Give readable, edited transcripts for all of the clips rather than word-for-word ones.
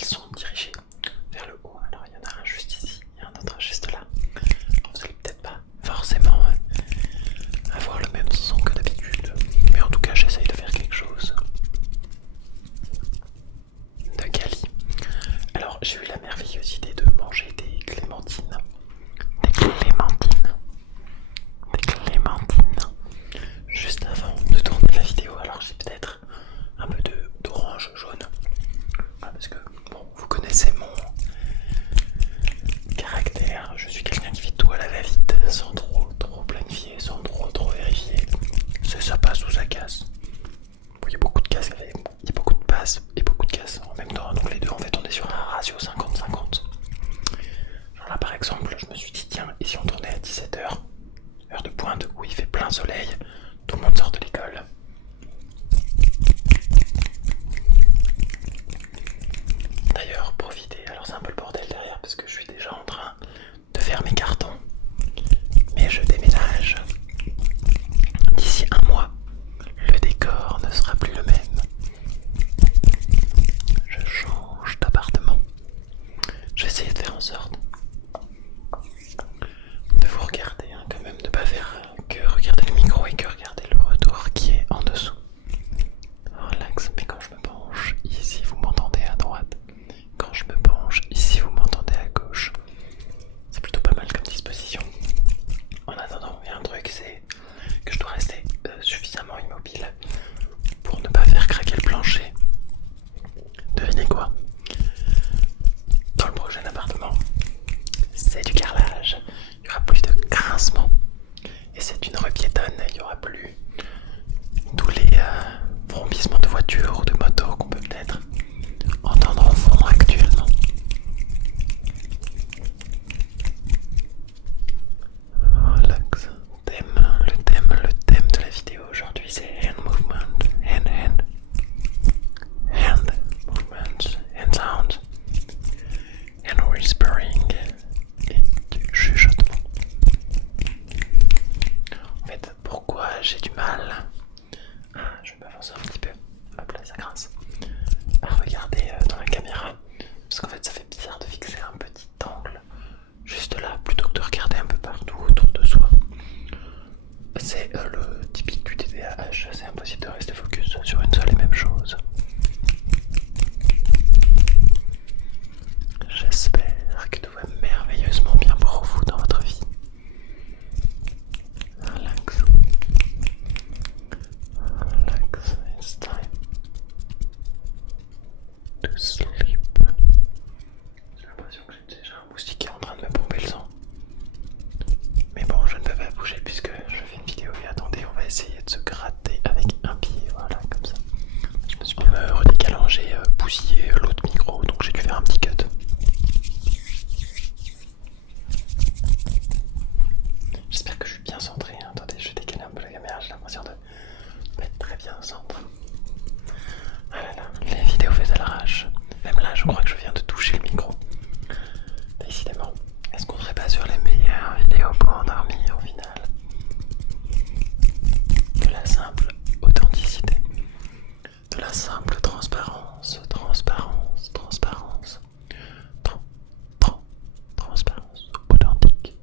ils sont dirigés vers le haut. Alors il y en a un juste ici, il y en a un autre juste là. Vous allez peut-être pas forcément avoir le même son que d'habitude, mais en tout cas j'essaye de faire quelque chose de quali. Alors j'ai eu la merveilleuse idée de manger des clémentines. Des clémentines. Des clémentines. Juste avant de tourner la vidéo, alors j'ai peut-être un peu d'orange jaune. Ah, parce que bon, vous connaissez mon caractère, je suis quelqu'un qui fait tout à la va-vite, sans trop planifier, sans trop vérifier. Ça passe ou ça casse. Il y a beaucoup de casses, il y a beaucoup de passes et beaucoup de casses en même temps, donc les deux en fait on est sur un ratio 50-50. Genre là par exemple, je me suis dit tiens, et si on tournait à 17h, heure de pointe où il fait plein soleil, tout le monde sort de l'école. D'ailleurs, profitez, alors c'est un peu le bordel derrière parce que je suis déjà en train de faire mes cartons, mais je déménage. D'ici un mois, le décor ne sera plus le même. Je change d'appartement. Je vais essayer de faire en sorte de vous regarder, hein, quand même, de pas faire que regarder le micro et que regarder le retour qui est en dessous. Relax, mais quand je me penche ici, vous m'entendez à droite. Quand je me penche ici, vous m'entendez à gauche. C'est plutôt pas mal comme disposition. En attendant, il y a un truc, c'est que je dois rester suffisamment immobile pour ne pas faire craquer le plancher. Devinez quoi? Dans le prochain appartement, c'est du carrelage. Il n'y aura plus de grincement. Et c'est une rue piétonne, il n'y aura plus tous les vrombissements de voitures ou de motos qu'on peut peut-être entendre en fond actuellement. Relax. Le thème de la vidéo aujourd'hui c'est hand movement, hand movement, hand sound, hand whispering et du chuchotement. En fait, pourquoi j'ai du mal, je vais m'avancer un petit peu, hop là ça grince, à regarder dans la caméra, parce qu'en fait ça fait bizarre de fixer un petit angle juste là plutôt que de regarder un peu partout autour de soi. C'est le typique du TDAH, c'est impossible de rester focus sur une seule et même chose. J'espère que tout va merveilleusement bien pour vous dans votre vie. Relax. Relax, it's time to sleep. J'ai l'impression que j'ai déjà un moustique qui est en train de me pomper le sang. Mais bon, je ne peux pas bouger puisque je fais une vidéo et attendez, on va essayer de se gratter avec un pied, voilà, comme ça. Je me suis bien redécalant, j'ai bousillé l'autre micro, donc j'ai dû faire un petit cut. J'espère que je suis bien centré, hein. Attendez, je vais décaler un peu la caméra, j'ai l'impression de pas être très bien au centre. Ah là là, les vidéos faites à l'arrache. Même là, je crois que je viens de toucher le micro. Décidément, est-ce qu'on serait pas sur les meilleures vidéos pour endormir au final? De la simple authenticité, de la simple transparence, transparence, authentique.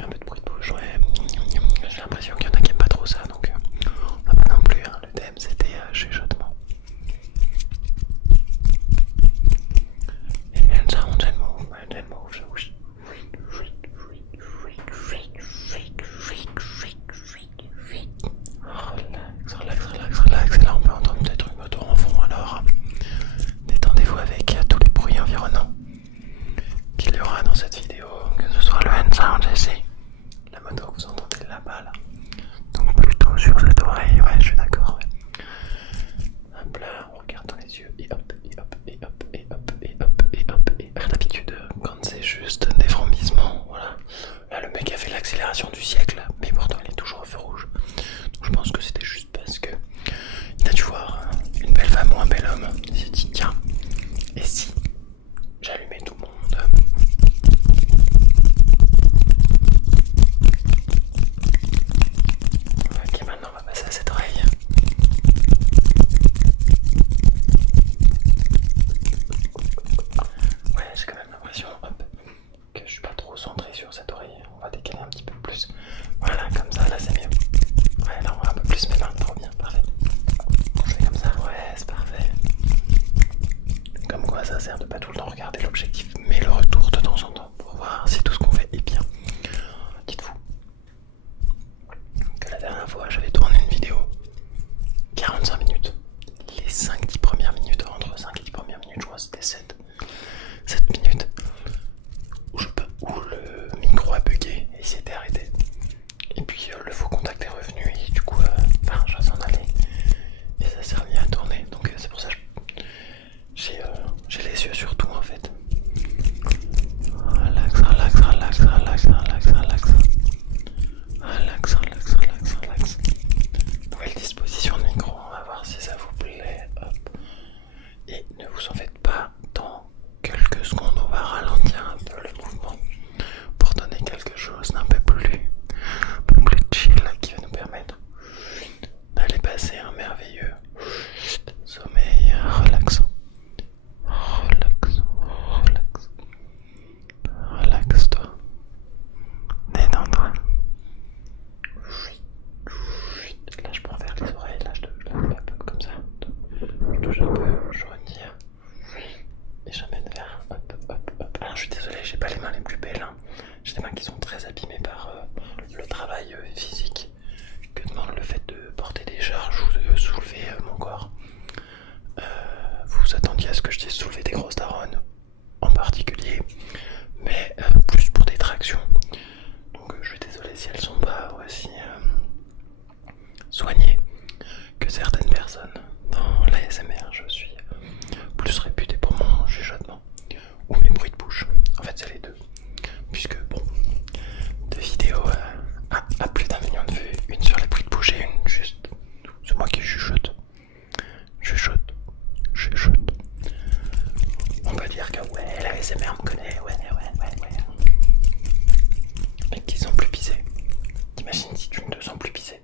Un peu de bruit de bouche, ouais. J'ai l'impression qu'il y en a qui aiment pas trop ça, donc on va pas non plus, hein. Le thème c'était chuchotement. And sound and movement and motion. Relax. Et là on peut entendre peut-être une moto en fond, alors détendez-vous avec tous les bruits environnants qu'il y aura dans cette vidéo, que ce soit le hand sound et c'est la moto que vous entendez là-bas là. Donc plutôt sur cette oreille, ouais je suis d'accord. Ouais. Hop là, on regarde dans les yeux et hop, et hop, et hop, et hop, et hop, et hop, et d'habitude quand c'est juste des vrombissements, voilà. Là le mec a fait l'accélération du siècle, mais pourtant il est toujours au feu rouge. Donc je pense que c'était juste parce que il a dû voir une belle femme ou un bel homme. Il s'est dit tiens, et si j'allumais tout le monde? sur cette oreille. On va décaler un petit peu plus. Voilà, comme ça, là c'est mieux. Ouais, là on voit un peu plus mes mains, trop bien, parfait. Je fais comme ça, ouais, c'est parfait. Comme quoi ça sert de pas tout le temps regarder l'objectif, mais le retour de temps en temps pour voir si tout ce qu'on fait est bien. Dites-vous que la dernière fois j'avais tourné une vidéo 45 minutes. Les 5-10 premières minutes, entre 5 et 10 premières minutes, je crois que c'était 7 minutes où le micro a bugué et s'était arrêté. Et puis le faux contact est revenu et du coup je vais s'en aller. Et ça s'est remis à tourner. Donc c'est pour ça que j'ai les yeux sur tout en fait. Relax, relax, relax, relax, relax, relax. Relax, relax, relax, relax. Nouvelle disposition de micro, on va voir si ça vous plaît. Hop. Et ne vous en faites pas, dans quelques secondes on va ralentir un peu le mouvement pour donner quelque chose d'un peu plus chill qui va nous permettre d'aller passer un merveilleux sommeil relaxant. Relax, relax. Relaxe-toi. Détends-toi. Là je prends vers les oreilles, là je la peu comme ça. Je touche un peu, je retire. Et j'amène vers hop, hop, hop. Alors je suis désolé, j'ai pas les mains les plus belles. Hein. J'ai des mains qui sont très abîmées par le travail physique que demande le fait de porter des charges ou de soulever mon corps. Vous vous attendiez à ce que je dise soulever des grosses daronnes en particulier, mais plus pour des tractions. Donc je suis désolé si elles sont pas aussi soignées que certaines personnes. Dans l'ASMR, je suis plus réputé pour mon chuchotement ou mes bruits de bouche. En fait, c'est les deux. Puisque, bon, deux vidéos à plus d'1 million de vues, une sur les bruits de bouche et une juste. C'est moi qui chuchote. Chuchote. Chuchote. On peut dire que, ouais, l'ASMR me connaît, ouais. Mais qui sont plus pisés. T'imagines si tu ne te sens plus pisé.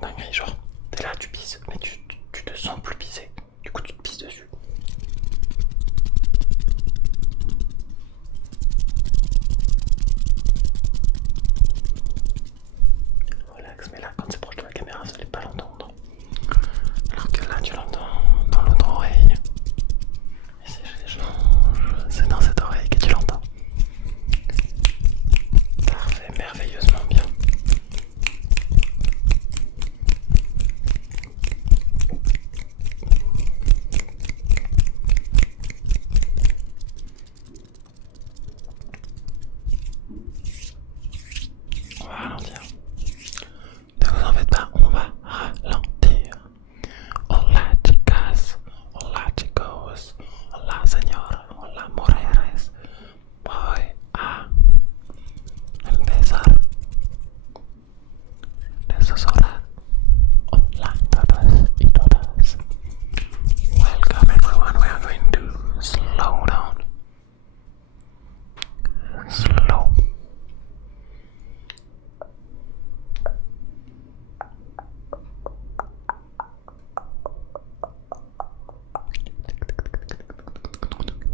Dinguerie, genre, t'es là, tu pisses, mais tu te sens plus pisé. Du coup, tu te pisses dessus. Relax, mais là, quand c'est proche de la caméra, vous allez pas l'entendre. Alors que là, tu l'entends dans l'autre oreille. Et si je change, c'est dans cette oreille que tu l'entends. Parfait, merveilleusement bien. On va ralentir. Ne vous en faites pas, on va ralentir. Hola chicas, hola chicos, hola señor, hola mujeres. Voy a empezar de susurrar. Hola todos y todas. Welcome everyone, we are going to slow down. Slow.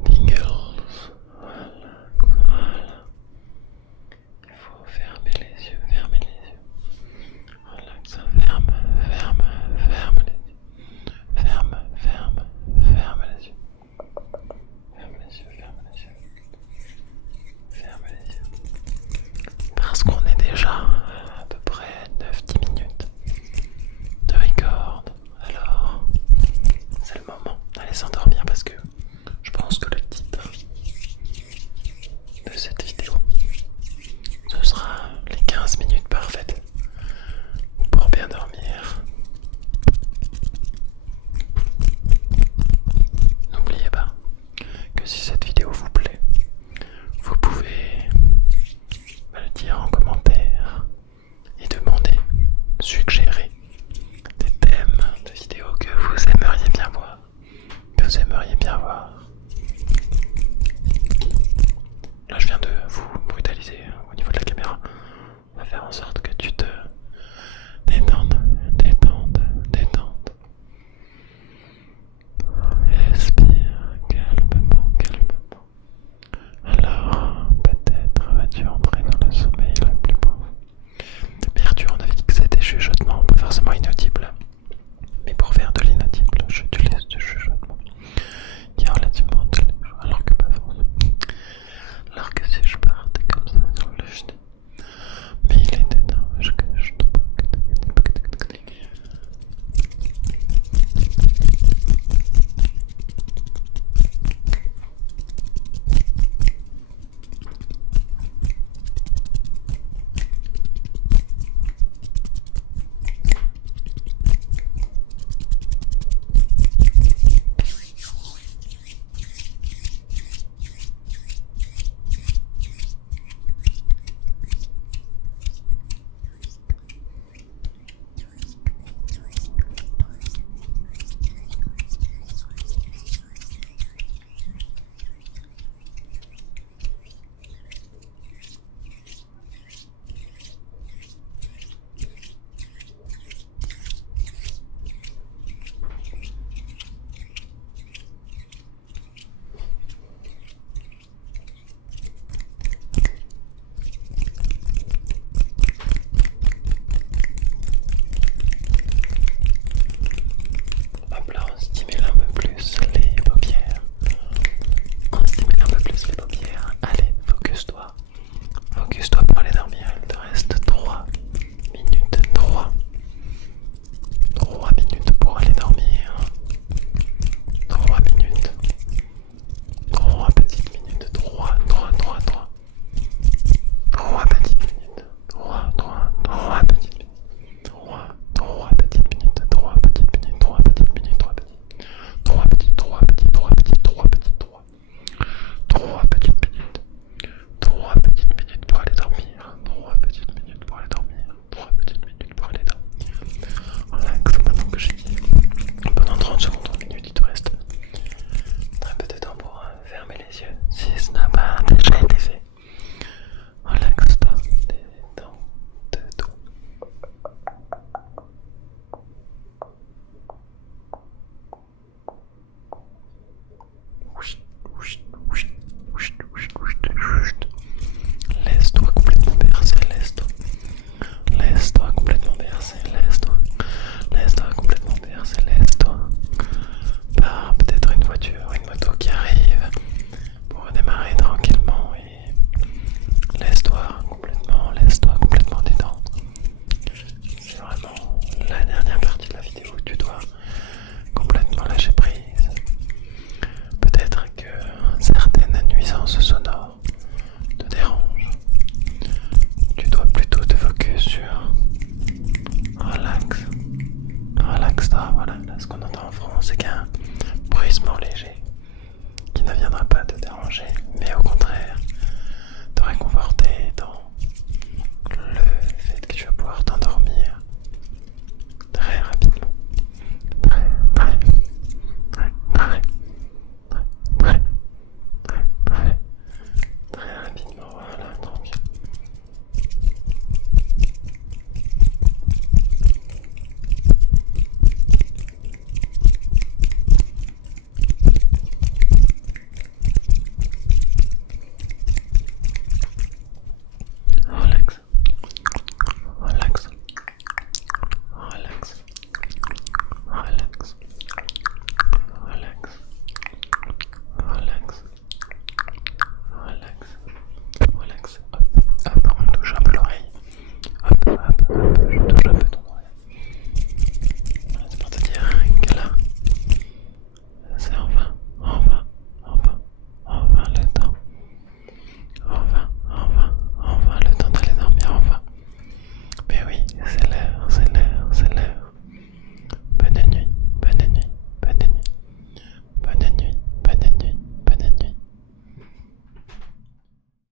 Tingles. Voilà. Il faut fermer les yeux, fermer les yeux. Relax, ferme les yeux. Ferme les yeux. Ferme les yeux, ferme les yeux. Ferme les yeux. Parce qu'on est déjà à peu près 9-10 minutes de record. Alors, c'est le moment d'aller s'endormir parce que je pense que le titre de cette